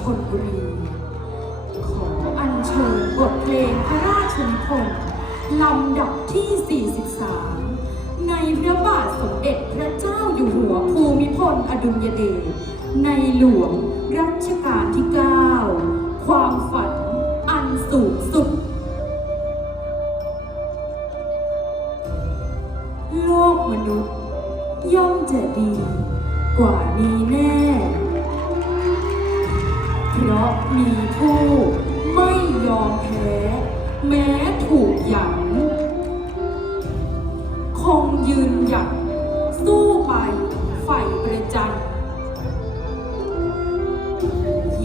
ชนบุรี ขออัญเชิญบทเพลงพระราชนิพนธ์ลำดับที่ 43 ในพระบาทสมเด็จพระเจ้าอยู่หัวภูมิพลอดุลยเดชในหลวงรัชกาลที่ 9 ความฝันอันสูงสุด โลกมนุษย์ย่อมจะดีกว่านี้แน่ เพราะมีผู้ไม่ยอมแพ้ แม้ถูกหยังคงยืนหยัดสู้ไปไฝ่ประจัน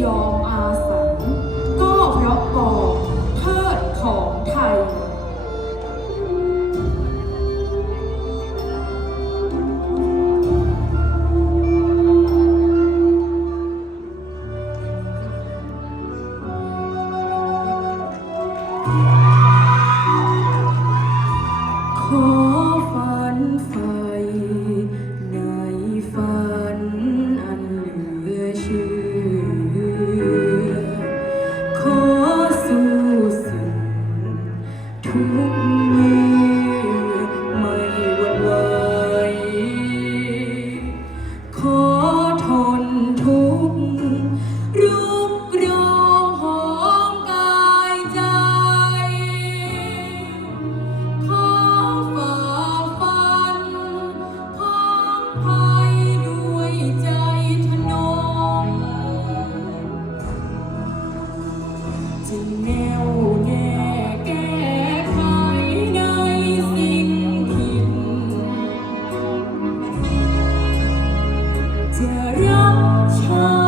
ยอมอาส ฝันไฟในฝันอันเหลือเชื่อ ขอสู้สิ่งทุกเมื่อไม่หวั่นไหว ขอทนทุกข์ จึงแนวแง่แก้ไขในสิ่งผิดจะรัก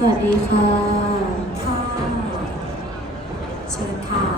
สวัสดีค่ะค่ะ เชิญค่ะ